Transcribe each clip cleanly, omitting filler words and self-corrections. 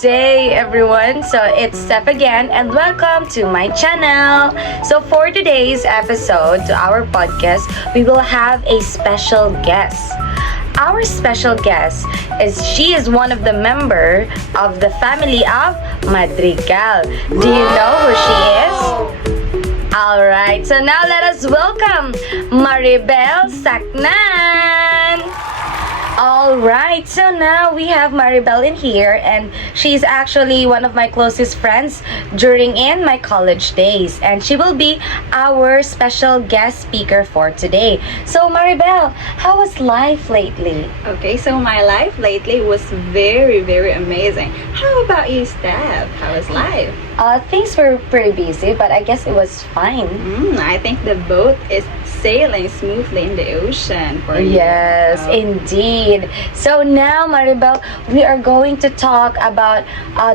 day, everyone. So it's Steph again, and welcome to my channel. So for today's episode, to our podcast, we will have a special guest. Our special guest she is one of the member of the family of Madrigal. Do you know who she is? Alright, so now let us welcome Maribel Sacnan. Alright, so now we have Maribel in here, and she's actually one of my closest friends during in my college days, and she will be our special guest speaker for today. So Maribel, how was life lately? Okay, so my life lately was very, very amazing. How about you, Steph? How was life? Things were pretty busy, but I guess it was fine. I think the boat is sailing smoothly in the ocean for you. Yes, indeed. So now, Maribel, we are going to talk about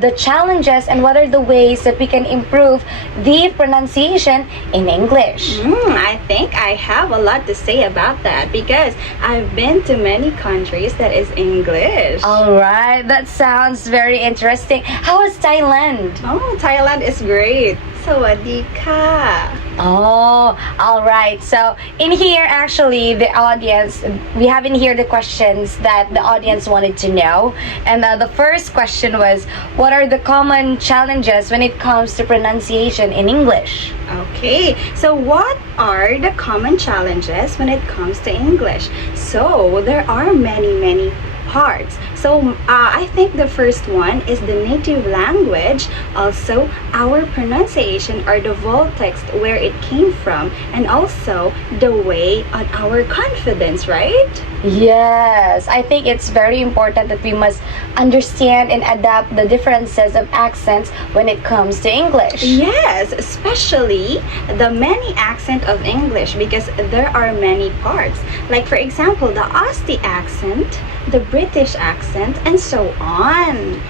the challenges and what are the ways that we can improve the pronunciation in English. I think I have a lot to say about that because I've been to many countries that is English. All right, that sounds very interesting. How was Thailand? Oh, Thailand is great. Sawadee ka. Oh, all right. So in here, actually, the audience, we have in here the questions that the audience wanted to know. And the first question was, what are the common challenges when it comes to pronunciation in English? Okay, so what are the common challenges when it comes to English? So there are many parts. So I think the first one is the native language, also our pronunciation or the voltext where it came from, and also the way on our confidence, right? Yes, I think it's very important that we must understand and adapt the differences of accents when it comes to English. Yes, especially the many accent of English because there are many parts. Like for example, the Aussie accent, the British accent, and so on.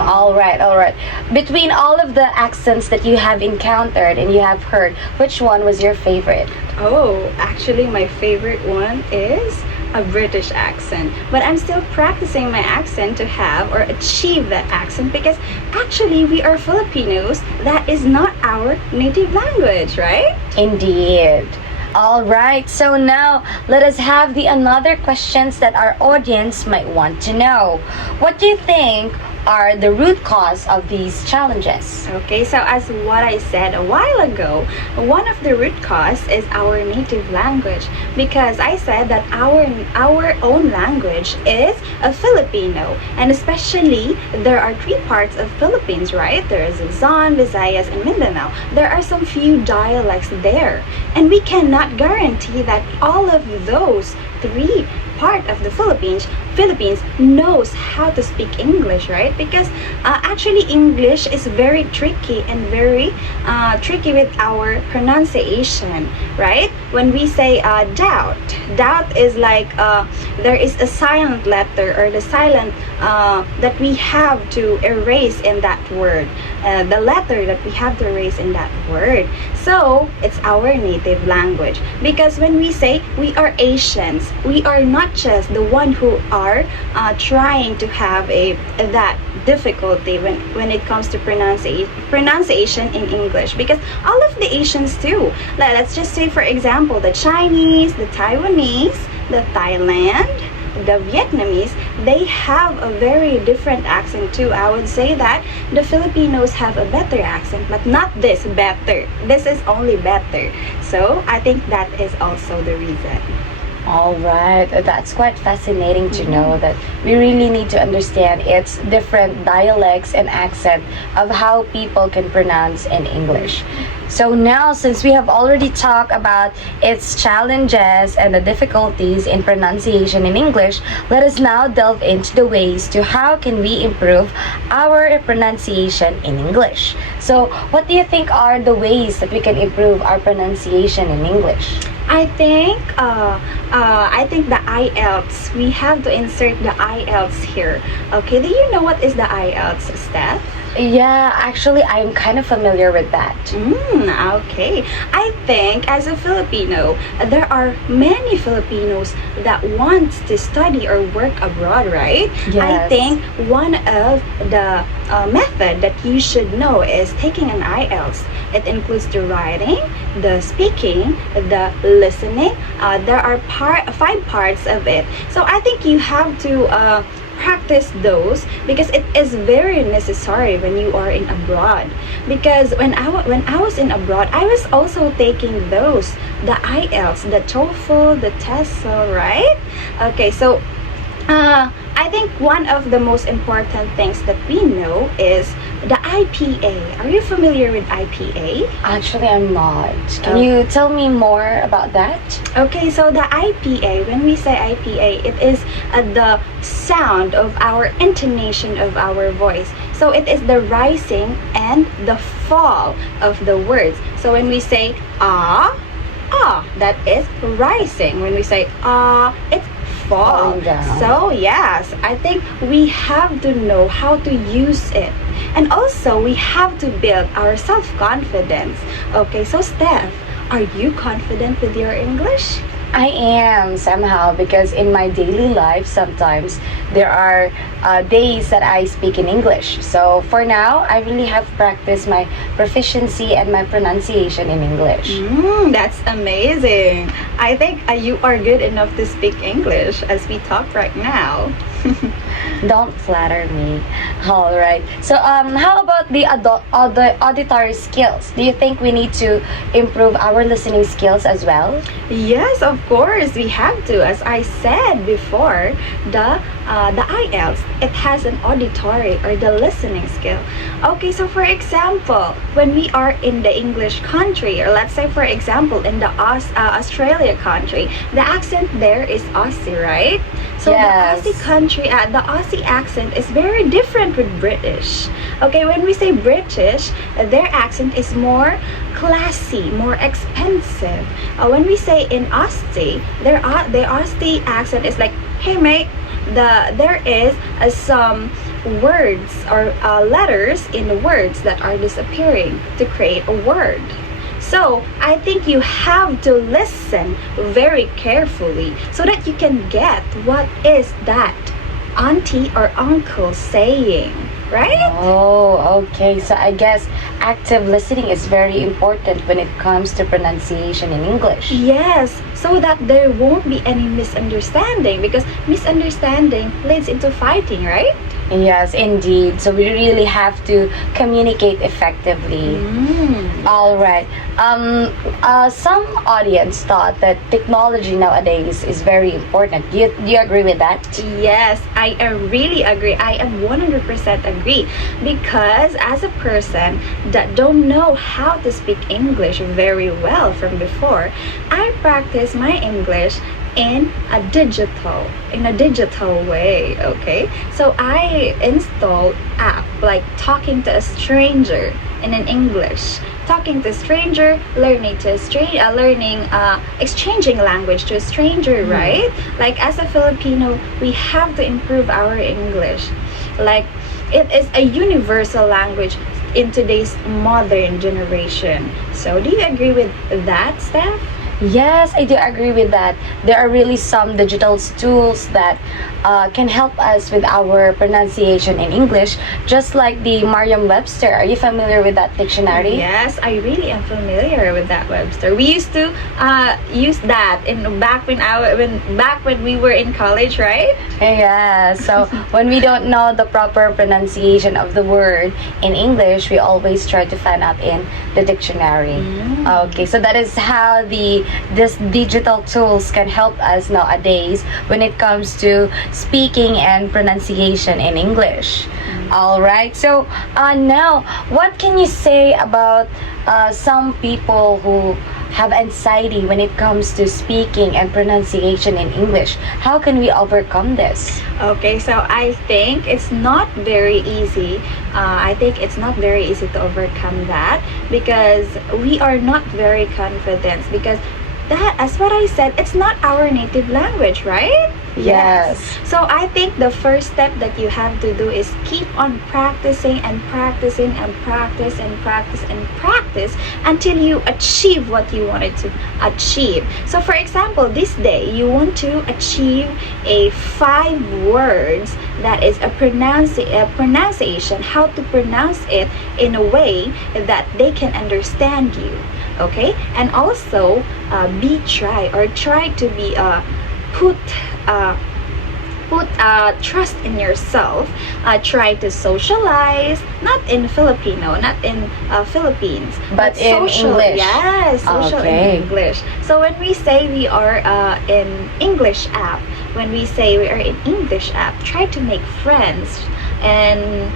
All right. Between all of the accents that you have encountered and you have heard, which one was your favorite? Oh, actually my favorite one is a British accent, but I'm still practicing my accent to have or achieve that accent because actually we are Filipinos. That is not our native language, right? Indeed. All right, so now let us have the another questions that our audience might want to know. What do you think are the root cause of these challenges? Okay, so as what I said a while ago, one of the root cause is our native language because I said that our own language is a Filipino, and especially there are three parts of Philippines, right? There is Luzon, Visayas, and Mindanao. There are some few dialects there, and we cannot guarantee that all of those three part of the Philippines knows how to speak English, right? Because actually English is very tricky and very tricky with our pronunciation, right? When we say doubt is like there is a silent letter or the silent that we have to erase in that word, the letter that we have to erase in that word. So it's our native language because when we say we are Asians, we are not just the one who are trying to have that difficulty when it comes to pronunciation in English because all of the Asians too. Let's just say for example the Chinese, the Taiwanese, the Thailand, the Vietnamese, they have a very different accent too. I would say that the Filipinos have a better accent, but not this better. This is only better. So I think that is also the reason. All right, that's quite fascinating to know that we really need to understand its different dialects and accent of how people can pronounce in English. So now, since we have already talked about its challenges and the difficulties in pronunciation in English, let us now delve into the ways to how can we improve our pronunciation in English. So what do you think are the ways that we can improve our pronunciation in English? I think the IELTS. We have to insert the IELTS here. Okay, do you know what is the IELTS, Steph? Yeah, actually, I'm kind of familiar with that. Okay. I think as a Filipino, there are many Filipinos that want to study or work abroad, right? I Yes. think one of the method that you should know is taking an IELTS. It includes the writing, the speaking, the listening. There are five parts of it. So I think you have to practice those because it is very necessary when you are in abroad. Because when I was in abroad, I was also taking those, the IELTS, the TOEFL, the TESOL, right? Okay, so I think one of the most important things that we know is the IPA. Are you familiar with IPA? Actually, I'm not. Can Oh. you tell me more about that? Okay, so the IPA, when we say IPA, it is the sound of our intonation of our voice. So it is the rising and the fall of the words. So when we say that is rising. When we say it's fall. Falling down. So yes, I think we have to know how to use it. And also we have to build our self-confidence. Okay, so Steph, are you confident with your English? I am somehow because in my daily life sometimes there are days that I speak in English. So for now, I really have practiced my proficiency and my pronunciation in English. That's amazing. I think you are good enough to speak English as we talk right now. Don't flatter me. All right. So how about the auditory skills? Do you think we need to improve our listening skills as well? Yes, of course, we have to. As I said before, the IELTS, it has an auditory or the listening skill. Okay, so for example, when we are in the English country, or let's say for example in the Australia country, the accent there is Aussie, right? So Yes. the Aussie accent is very different with British. Okay, when we say British, their accent is more classy, more expensive. When we say in Aussie, the Aussie accent is like, hey mate, there is some words or letters in the words that are disappearing to create a word. So I think you have to listen very carefully so that you can get what is that auntie or uncle saying, right? Oh, okay. So I guess active listening is very important when it comes to pronunciation in English. Yes, so that there won't be any misunderstanding because misunderstanding leads into fighting, right? Yes, indeed. So we really have to communicate effectively. All right. Some audience thought that technology nowadays is very important. Do you agree with that? Yes, I really agree. I am 100% agree because as a person that don't know how to speak English very well from before, I practice my English in a digital way. Okay, so I install app like talking to a stranger in an English, talking to a stranger, learning to a exchanging language to a stranger, right? Like as a Filipino, we have to improve our English. Like it is a universal language in today's modern generation. So do you agree with that, Steph? Yes, I do agree with that. There are really some digital tools that can help us with our pronunciation in English, just like the Merriam-Webster. Are you familiar with that dictionary? Yes, I really am familiar with that Webster. We used to use that back when we were in college, right? Yeah, so when we don't know the proper pronunciation of the word in English, we always try to find out in the dictionary. Okay, so that is how this digital tools can help us nowadays when it comes to speaking and pronunciation in English. All right, so now what can you say about some people who have anxiety when it comes to speaking and pronunciation in English? How can we overcome this? Okay, so I think it's not very easy. I think it's not very easy to overcome that because we are not very confident because that, as what I said, it's not our native language, right? Yes. So I think the first step that you have to do is keep on practicing and practicing and practice and practice and practice until you achieve what you wanted to achieve. So for example, this day you want to achieve a 5 words that is a pronunciation, how to pronounce it in a way that they can understand you. Okay, and also try to be put trust in yourself. Try to socialize, not in Filipino, not in Philippines, But in English. Yes, social Okay. in English. So when we say we are in English app, when we say we are in English app, try to make friends. And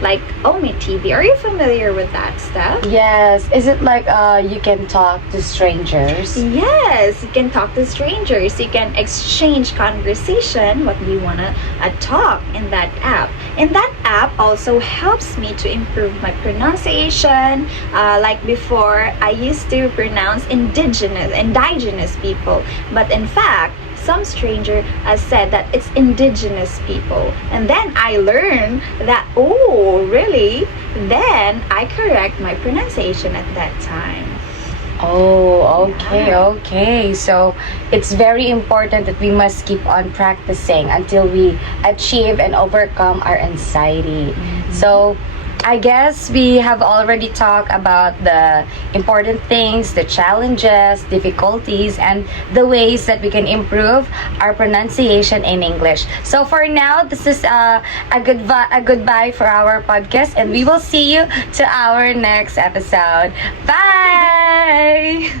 like Omi TV, are you familiar with that stuff? Yes. Is it like you can talk to strangers? Yes, you can talk to strangers. You can exchange conversation, what we wanna talk in that app. And that app also helps me to improve my pronunciation. Like before, I used to pronounce indigenous people, but in fact, some stranger said that it's indigenous people, and then I learned that, oh really, then I correct my pronunciation at that time. Oh, okay, Yeah. okay. So it's very important that we must keep on practicing until we achieve and overcome our anxiety. So I guess we have already talked about the important things, the challenges, difficulties, and the ways that we can improve our pronunciation in English. So for now, this is a goodbye for our podcast, and we will see you to our next episode. Bye!